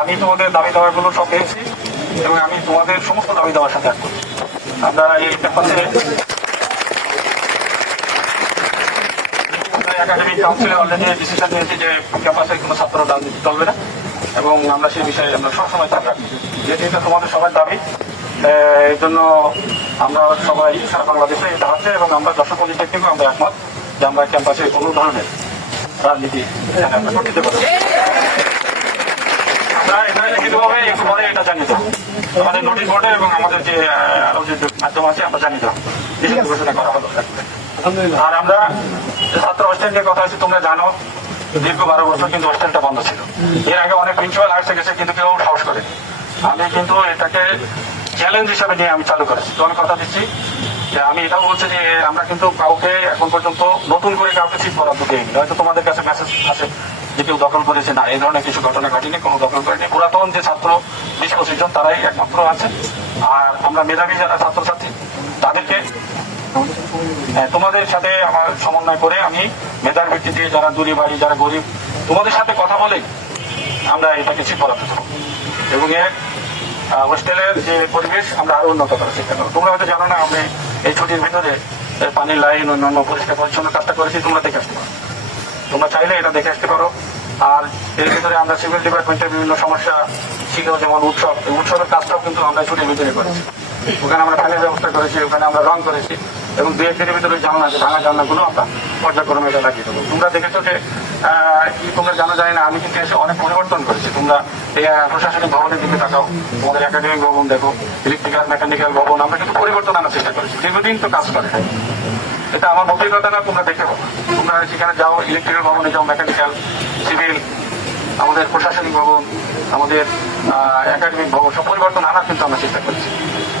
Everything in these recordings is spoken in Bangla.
আমি তোমাদের দাবি দাওয়াগুলো সব পেয়েছি এবং আমি তোমাদের সমস্ত দাবি দেওয়ার সাথে একমত আমরা এই ব্যাপারে একাডেমিক কাউন্সিলে অলরেডি ডিসিশন নিয়েছি যে ক্যাম্পাসে কোনো ছাত্র রাজনীতি চলবে না এবং আমরা সেই বিষয়ে আমরা সবসময় চাপ রাখি যেহেতু তোমাদের সবার দাবি এই জন্য আমরা সবাই বাংলাদেশে এটা এবং আমরা দর্শক পলিটেকনিকও আমরা একমত যে আমরা ক্যাম্পাসে কোনো ধরনের রাজনীতি আমরা আমরা এটা লিখিতভাবে একটু পরে এটা জানিয়ে দেবো আমাদের নোটিশ বোর্ডে এবং আমাদের যে আহ, মাধ্যম আছে আমরা জানিয়ে দেবো লিখিত ঘোষণা করা হলো। আর আমরা ছাত্র হোস্টেল নিয়ে কথা হয়েছে তোমরা জানো দীর্ঘ বারো বছর কিন্তু হোস্টেলটা বন্ধ ছিল। এর আগে অনেক প্রিন্সিপাল আসতে গেছে কিন্তু কেউ সাহস করে আমি কিন্তু এটাকে চ্যালেঞ্জ হিসাবে নিয়ে আমি চালু করেছি। তো আমি কথা দিচ্ছি যে আমি এটাও বলছি যে আমরা কিন্তু কাউকে এখন পর্যন্ত নতুন করে কাউকে সিট বরাদ্দ দিইনি। হয়তো তোমাদের কাছে মেসেজ আছে। যে কেউ দখল করেছে না এই ধরনের কিছু ঘটনা ঘটেনি কোনো দখল করেনি। পুরাতন যে ছাত্র বিশ পঁচিশ জন তারাই একমাত্র আছে। আর আমরা মেধাবী যারা ছাত্রছাত্রী তাদেরকে হ্যাঁ, তোমাদের সাথে আমার সমন্বয় করে আমি মেধার ভিত্তিতে যারা দূরে বাড়ি যারা গরিব তোমাদের সাথে কথা বলে আমরা এটা কিছু করাতে দেবো এবং এর হোস্টেলের যে পরিবেশ আমরা আরও উন্নত করার চেষ্টা করব। তোমরা হয়তো জানো না আমি এই ছুটির ভিতরে পানির লাইন অন্যান্য পরিষ্কার পরিচ্ছন্ন কাজটা করেছি তোমরা দেখে আসতে পারো। তোমরা চাইলে এটা দেখে আসতে পারো। আর এর ভিতরে আমরা সিভিল ডিপার্টমেন্টের বিভিন্ন সমস্যা ছিল, যেমন উৎসব। উৎসবের কাজটাও কিন্তু আমরা ছুটির ভিতরে করেছি। ওখানে আমরা ফ্যানের ব্যবস্থা করেছি, ওখানে আমরা রং করেছি এবং দুই একটির ভিতরে জানলা আছে ভাঙা জানলাগুলো আমরা পর্যায়ক্রমে এটা লাগিয়ে দেবো। তোমরা দেখেছ যে কি তোমরা জানা যায় না, আমি কিন্তু এসে অনেক পরিবর্তন করেছি। তোমরা এই প্রশাসনিক ভবনের দিকে তাকাও, তোমাদের একাডেমিক ভবন দেখো ইলেকট্রিক্যাল মেকানিক্যাল ভবন, আমরা কিন্তু পরিবর্তন আনার চেষ্টা করেছি। দীর্ঘদিন তো কাজ করে এটা আমার অভিজ্ঞতা না, তোমরা দেখে তোমরা সেখানে যাও ইলেকট্রিক্যাল ভবনে যাও মেকানিক্যাল সিভিল আমাদের প্রশাসনিক ভবন, আমাদের একাডেমিক ভবন, সব পরিবর্তন আনার কিন্তু আমরা চেষ্টা করছি।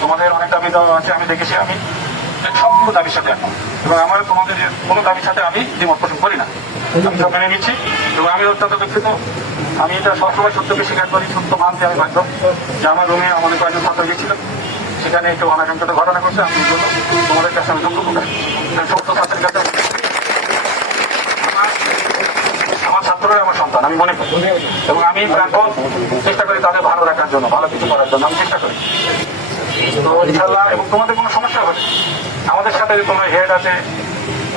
তোমাদের অনেক দাবি দেওয়া আছে, আমি দেখেছি, আমি সবগুলো দাবির সাথে। এবং আমার তোমাদের কোনো দাবির সাথে আমি দ্বিমত পোষণ করি না। আমি সব মেনে নিচ্ছি, এবং আমি অত্যন্ত দুঃখিত। আমি এটা সবসময় সত্যকে স্বীকার করি, সত্য মানতে আমি বাধ্য। যে আমার রুমে আমাদের কয়েকজন ছাত্র গিয়েছিল সেখানে একটু অনাকাঙ্ক্ষিত ঘটনা ঘটছে আমি জন্য তোমাদের কাছে আমি দুঃখ প্রকাশ সমস্ত ছাত্রের কাছে আমার- ছাত্ররা আমার সন্তান, আমি মনে করি। এবং আমি প্রাণপণ চেষ্টা করি তাদের ভালো রাখার জন্য, ভালো কিছু করার জন্য, আমি চেষ্টা করি। তো ইনশাল্লাহ এবং তোমাদের কোনো সমস্যা হবে। আমাদের সাথে তোমার হেড আছে?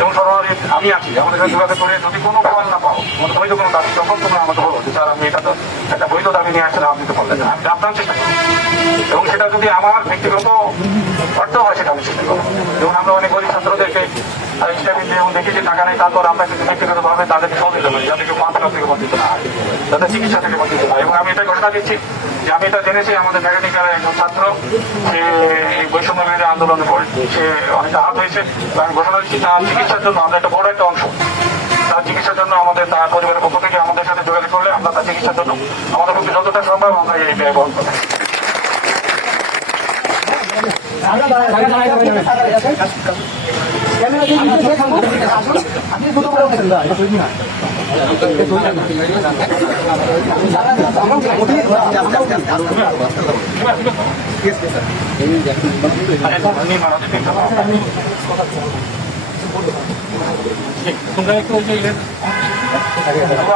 এবং সর্বোপরি আমি আছি। আমাদের সাথে যোগাযোগ করে যদি কোনো প্রমাণ না পাও কোনো বৈধ কোনো দাবি তখন তোমরা আমাকে বলো যে, স্যার, আমি এটা তো একটা বৈধ দাবি নিয়ে আসলে আপনি তো বললেন আমি আপনার চেষ্টা করি এবং সেটা যদি আমার ব্যক্তিগত অর্থ হয়, সেটা আমি চেষ্টা করব। যেমন আমরা অনেক গরিব ছাত্রদেরকে ইস্টাবিল যেমন দেখি যে টাকা নেই, তারপর আমরা কিন্তু ব্যক্তিগতভাবে তাদেরকে সহযোগিতা করি। যাতে কেউ মাত্রা থেকে বঞ্চিত না হয়, তাদের চিকিৎসা থেকে বঞ্চিত না এবং আমি এটা ঘোষণা দিচ্ছি যে আমি এটা জেনেছি আমাদের মেকানিক্যাল একজন ছাত্র সে এই বৈষম্য বিরোধী আন্দোলনে পড়ে সে অনেকটা আহত হয়েছে আমি ঘোষণা দিচ্ছি তার চিকিৎসার জন্য আমরা একটা বড় একটা অংশ তার চিকিৎসার জন্য আমাদের তার পরিবারের পক্ষ থেকে আমাদের সাথে যোগাযোগ করলে আমরা তার চিকিৎসার জন্য আমাদের পক্ষে যতটা সম্ভব আমরা এই ব্যয় বহন তোমরা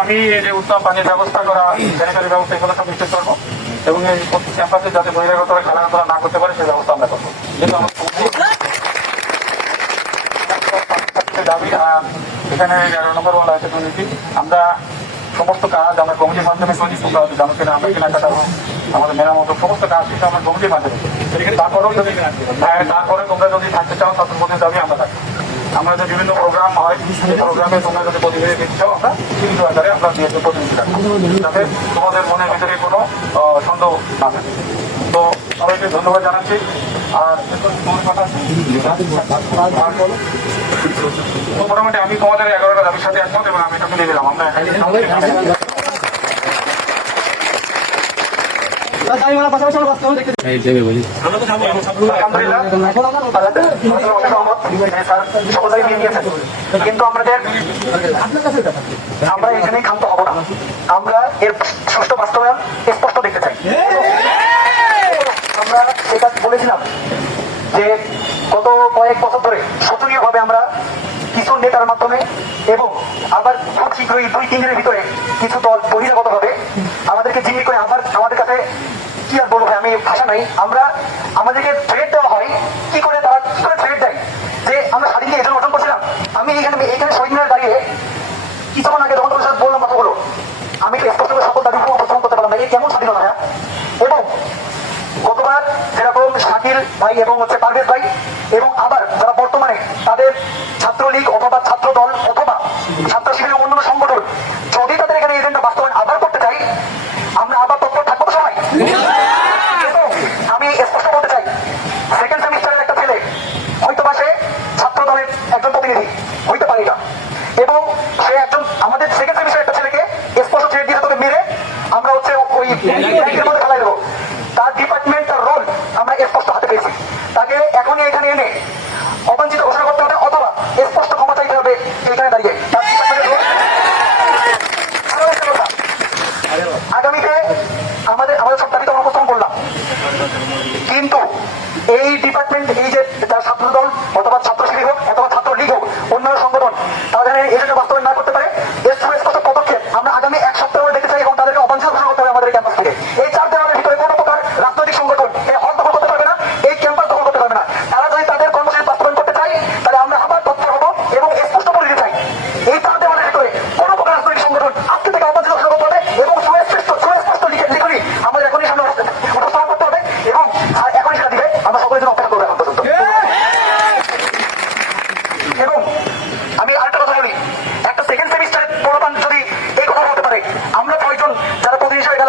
আমি যে উত্তম পানির ব্যবস্থা করা স্যানিটারি ব্যবস্থা এগুলো সব নিশ্চিত করব। এবং এই ক্যাম্পাসে যাতে বহিরাগতরা খেলাধুলা না করতে পারে, সেই ব্যবস্থা আমরা করব। যেহেতু আমার দাবি এখানে এগারো নম্বর বলা হয়েছে দুর্নীতি। আমরা সমস্ত কাজ আমরা কমিটির মাধ্যমে করি জানো কিনা, আমরা কেনাকাটা আমাদের মেরামত সমস্ত কাজ কিন্তু আমরা কমিটির মাধ্যমে। তারপরেও যদি হ্যাঁ তারপরে তোমরা যদি থাকতে চাও তাদের মধ্যে দাবি আমরা থাকব আমরা যে বিভিন্ন প্রোগ্রাম হয়, সেই প্রোগ্রামে তোমরা যদি প্রতিনিধি চাও, আমরা সীমিত আকারে আমরা দিয়ে প্রতিনিধি রাখব। যাতে তোমাদের মনের ভিতরে কোনো সন্দেহ না থাকে। সবাইকে ধন্যবাদ জানাচ্ছি। আর মোটামুটি আমি তোমাদের এগারোটা দাবির সাথে একমত এবং আমি আমরা আলহামদুলিল্লাহ নিয়ে কিন্তু আমাদের আমরা এখানে ক্ষান্ত হব না। আমরা এর সুষ্ঠু বাস্তবায়ন স্পষ্ট দেখতে চাই। আমরা বলেছিলাম যে গত কয়েক বছর ধরে শোচনীয় ভাবে আমরা কিছু নেতার মাধ্যমে এবং আবার খুব শীঘ্রই দুই, তিন দিনের ভিতরে কিছু দল বহিরাগত হবে আমাদেরকে জিম্মি করে আবার আমাদের কাছে কি আর বলব আমি ভাষা নাই। আমরা, আমাদেরকে থ্রেড দেওয়া হয়, কি করে তারা, কি করে থ্রেড দেয়? যে আমরা স্বাধীনকে এজন্য অর্জন করছিলাম। আমি এখানে এখানে শহীদ মিনারে দাঁড়িয়ে কিছুক্ষণ আগে যখন তোমার সাথে বললাম কথাগুলো। আমি স্পষ্ট করে সকল দাবি উপস্থাপন করতে পারলাম না। এই কেমন স্বাধীনতা হ্যাঁ এবং গতবার যেরকম ভাই এবং হচ্ছে পারভেজ ভাই এবং আবার যারা বর্তমানে তাদের ছাত্রলীগ অথবা ছাত্র দল অথবা ছাত্র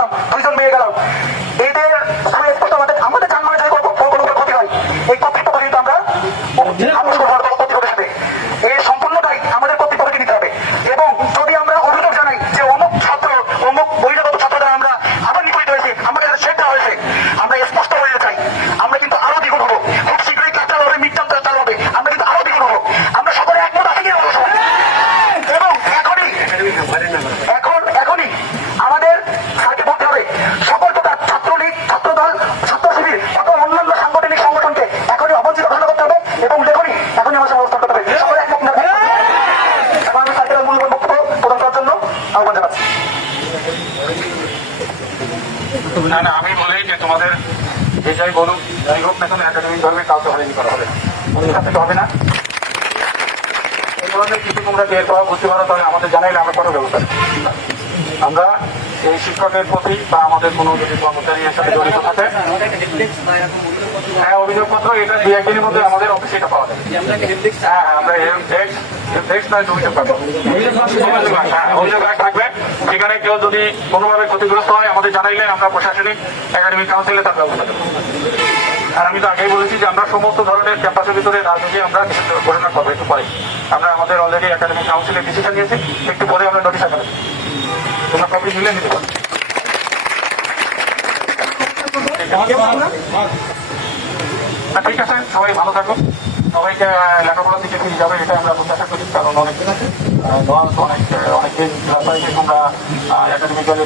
প্রতিনিধি হিসেবে গেলাম দুইজন যে যাই বলুক যাই হোক না কেন, একাডেমিক ধর্মে কাউকে হয়নি করা হবে না। হবে না। এই ধরনের কিছু তোমরা বের পাওয়া বুঝতে পারো, তাহলে আমাদের জানাইলে আমরা কোনো ব্যবস্থা আমরা এই শিক্ষকের প্রতি বা আমাদের কোনো যদি কর্মচারী এর সাথে জড়িত থাকে হ্যাঁ অভিযোগপত্র এটা দু একদিনের মধ্যে আমাদের অফিসে এটা পাওয়া যাবে। হ্যাঁ হ্যাঁ আমরা অভিযোগ হ্যাঁ সেখানে কেউ যদি কোনোভাবে ক্ষতিগ্রস্ত হয়, আমাদের জানাইলে আমরা প্রশাসনিক একাডেমিক কাউন্সিলে তার ব্যবস্থা দেবো আর আমি তো আগেই বলেছি যে আমরা সমস্ত ধরনের ক্যাম্পাসের ভিতরে রাজনীতি আমরা ঘোষণা করব, একটু পরে। আমরা আমাদের অলরেডি একাডেমিক কাউন্সিলের ডিসিশন নিয়েছি, একটু পরে আমরা নোটিশ আকারে কপি নিলে নিতে পারো না, ঠিক আছে সবাই ভালো থাকুন সবাইকে লেখাপড়ার দিকে ফিরে যাবে এটা আমরা প্রত্যাশা করি কারণ অনেক অনেক অনেক দিন তোমরা একাডেমিক্যালি